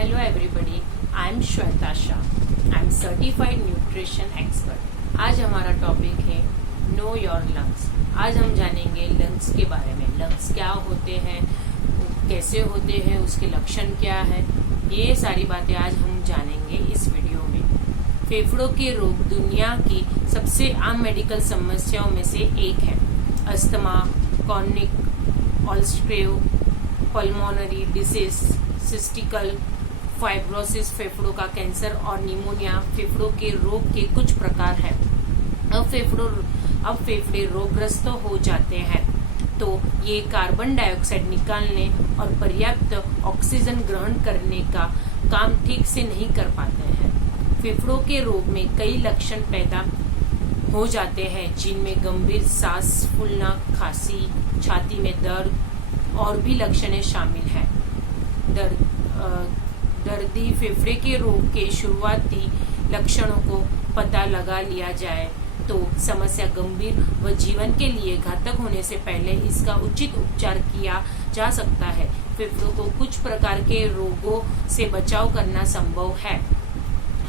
Hello everybody, I am Shweta Shah. I am certified nutrition expert. आज हमारा topic है know your lungs. आज हम जानेंगे लंग्स के बारे में। लंग्स क्या होते हैं, कैसे होते हैं, उसके लक्षण क्या है, ये सारी बातें आज हम जानेंगे इस वीडियो में। फेफड़ों के रोग दुनिया की सबसे आम मेडिकल समस्याओं में से एक है। अस्थमा, कॉर्निक ऑल्स्ट्रेव, पल्मोनरी डिसीज, सिस्टिकल फाइब्रोसिस, फेफड़ों का कैंसर और निमोनिया फेफड़ों के रोग के कुछ प्रकार हैं। अब फेफड़े रोगग्रस्त हो जाते हैं तो ये कार्बन डाइऑक्साइड निकालने और पर्याप्त ऑक्सीजन ग्रहण करने का काम ठीक से नहीं कर पाते हैं। फेफड़ों के रोग में कई लक्षण पैदा हो जाते हैं, जिनमें गंभीर सांस फूलना, खांसी, छाती में दर्द और भी लक्षण शामिल हैं। दर्दी फेफड़े के रोग के शुरुआती लक्षणों को पता लगा लिया जाए तो समस्या गंभीर व जीवन के लिए घातक होने से पहले इसका उचित उपचार किया जा सकता है। फेफड़ों को कुछ प्रकार के रोगों से बचाव करना संभव है।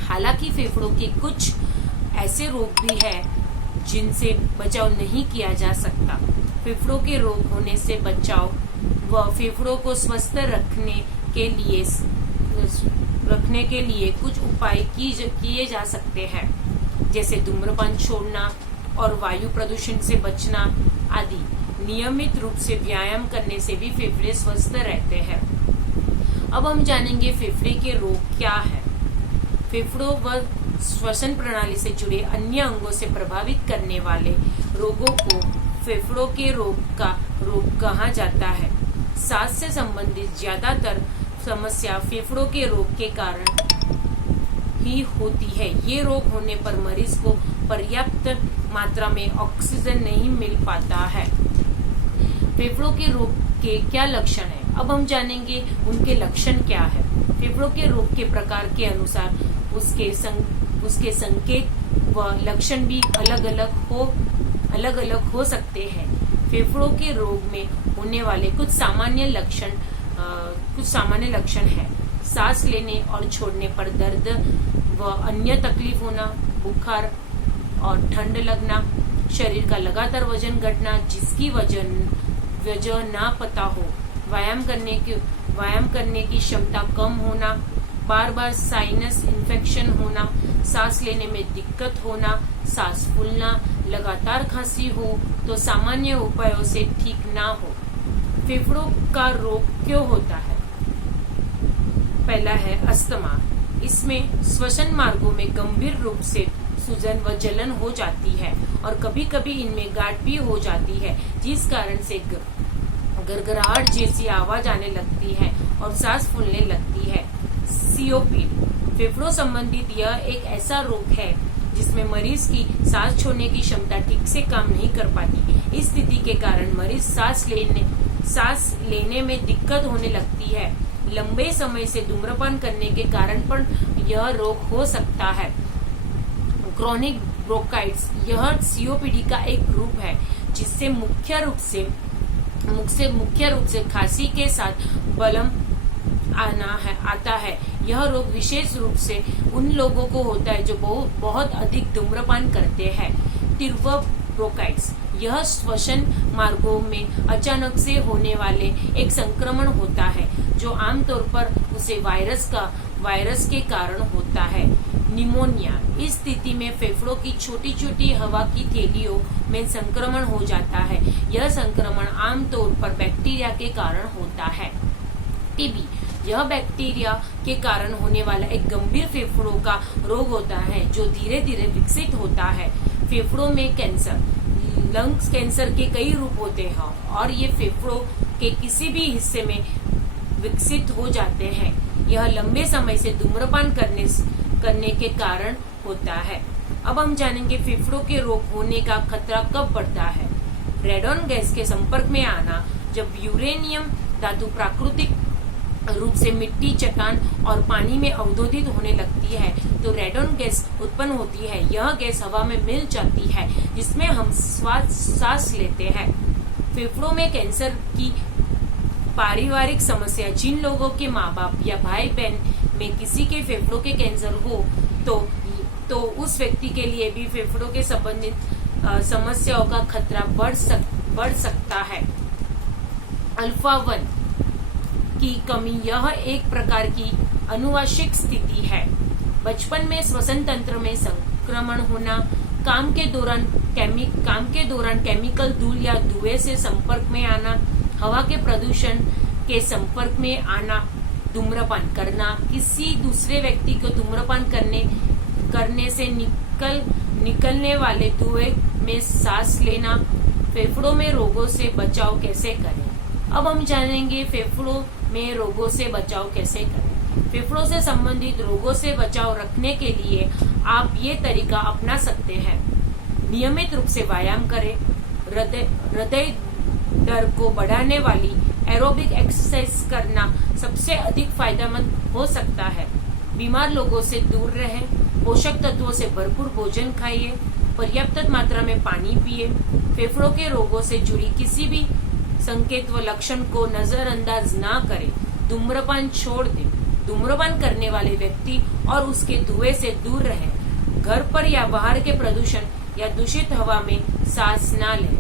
हालांकि फेफड़ों के कुछ ऐसे रोग भी हैं जिनसे बचाव नहीं किया जा सकता। फेफड़ों के रोग होने से बचाव व फेफड़ों को स्वस्थ रखने के लिए कुछ उपाय किए जा सकते हैं, जैसे धूम्रपान छोड़ना और वायु प्रदूषण से बचना आदि। नियमित रूप से व्यायाम करने से भी फेफड़े स्वस्थ रहते हैं। अब हम जानेंगे फेफड़े के रोग क्या है। फेफड़ों व श्वसन प्रणाली से जुड़े अन्य अंगों से प्रभावित करने वाले रोगों को फेफड़ों के रोग कहा जाता है। सांस से संबंधित ज्यादातर समस्या फेफड़ों के रोग के कारण ही होती है। ये रोग होने पर मरीज को पर्याप्त मात्रा में ऑक्सीजन नहीं मिल पाता है। फेफड़ों के रोग के क्या लक्षण हैं? अब हम जानेंगे उनके लक्षण क्या है। फेफड़ों के रोग के प्रकार के अनुसार उसके संकेत व लक्षण भी अलग अलग हो सकते हैं। फेफड़ों के रोग में होने वाले कुछ सामान्य लक्षण हैं। सांस लेने और छोड़ने पर दर्द व अन्य तकलीफ होना, बुखार और ठंड लगना, शरीर का लगातार वजन घटना जिसकी वजह ना पता हो, व्यायाम करने की क्षमता कम होना, बार बार साइनस इन्फेक्शन होना, सांस लेने में दिक्कत होना, सांस फूलना, लगातार खांसी हो तो सामान्य उपायों से ठीक ना हो। फेफड़ों का रोग क्यों होता है? पहला है अस्थमा। इसमें श्वसन मार्गों में गंभीर रूप से सूजन व जलन हो जाती है और कभी कभी इनमें गांठ भी हो जाती है, जिस कारण से गड़गड़ाहट जैसी आवाज आने लगती है और सांस फूलने लगती है। सीओपीडी फेफड़ों संबंधित यह एक ऐसा रोग है जिसमें मरीज की सांस छोड़ने की क्षमता ठीक से काम नहीं कर पाती। इस स्थिति के कारण मरीज सांस लेने में दिक्कत होने लगती है। लंबे समय से धूम्रपान करने के कारण पर यह रोग हो सकता है। क्रॉनिक ब्रोंकाइटिस यह सीओपीडी का एक रूप है जिससे मुख्य रूप से खांसी के साथ बलम आता है। यह रोग विशेष रूप से उन लोगों को होता है जो बहुत अधिक धूम्रपान करते हैं। तीव्र ब्रोंकाइटिस यह श्वसन मार्गों में अचानक से होने वाले एक संक्रमण होता है जो आमतौर पर उसे वायरस के कारण होता है। निमोनिया इस स्थिति में फेफड़ों की छोटी छोटी हवा की थैलियों में संक्रमण हो जाता है। यह संक्रमण आमतौर पर बैक्टीरिया के कारण होता है। टीबी यह बैक्टीरिया के कारण होने वाला एक गंभीर फेफड़ों का रोग होता है जो धीरे धीरे विकसित होता है। फेफड़ों में कैंसर लंग्स कैंसर के कई रूप होते हैं और ये फेफड़ों के किसी भी हिस्से में विकसित हो जाते हैं। यह लंबे समय से धूम्रपान करने के कारण होता है। अब हम जानेंगे फेफड़ों के रोग होने का खतरा कब बढ़ता है। रेडॉन गैस के संपर्क में आना। जब यूरेनियम धातु प्राकृतिक रूप से मिट्टी, चट्टान और पानी में अवरोधित होने लगती है तो रेडॉन गैस उत्पन्न होती है। यह गैस हवा में मिल जाती है जिसमें हम सांस लेते हैं। फेफड़ों में कैंसर की पारिवारिक समस्या जिन लोगों के माँ बाप या भाई बहन में किसी के फेफड़ों के कैंसर हो तो उस व्यक्ति के लिए भी फेफड़ों के संबंधित समस्याओं का खतरा बढ़ सकता है। अल्फा 1 की कमी यह एक प्रकार की आनुवंशिक स्थिति है। बचपन में श्वसन तंत्र में संक्रमण होना, काम के दौरान केमिकल धूल या धुएं से संपर्क में आना, हवा के प्रदूषण के संपर्क में आना, धूम्रपान करना, किसी दूसरे व्यक्ति को धूम्रपान करने से निकलने वाले धुएं में सांस लेना। फेफड़ों में रोगों से बचाव कैसे करें। अब हम जानेंगे फेफड़ों में रोगों से बचाव कैसे करें। फेफड़ों से संबंधित रोगों से बचाव रखने के लिए आप ये तरीका अपना सकते हैं। नियमित रूप से व्यायाम करें। हृदय दर को बढ़ाने वाली एरोबिक एक्सरसाइज करना सबसे अधिक फायदेमंद हो सकता है। बीमार लोगों से दूर रहें। पोषक तत्वों से भरपूर भोजन खाइए। पर्याप्त मात्रा में पानी पिए। फेफड़ों के रोगों से जुड़ी किसी भी संकेत व लक्षण को नजरअंदाज ना करें। धूम्रपान छोड़ दें। धूम्रपान करने वाले व्यक्ति और उसके धुएं से दूर रहें। घर पर या बाहर के प्रदूषण या दूषित हवा में सांस ना लें।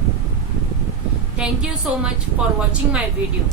Thank you so much for watching my video.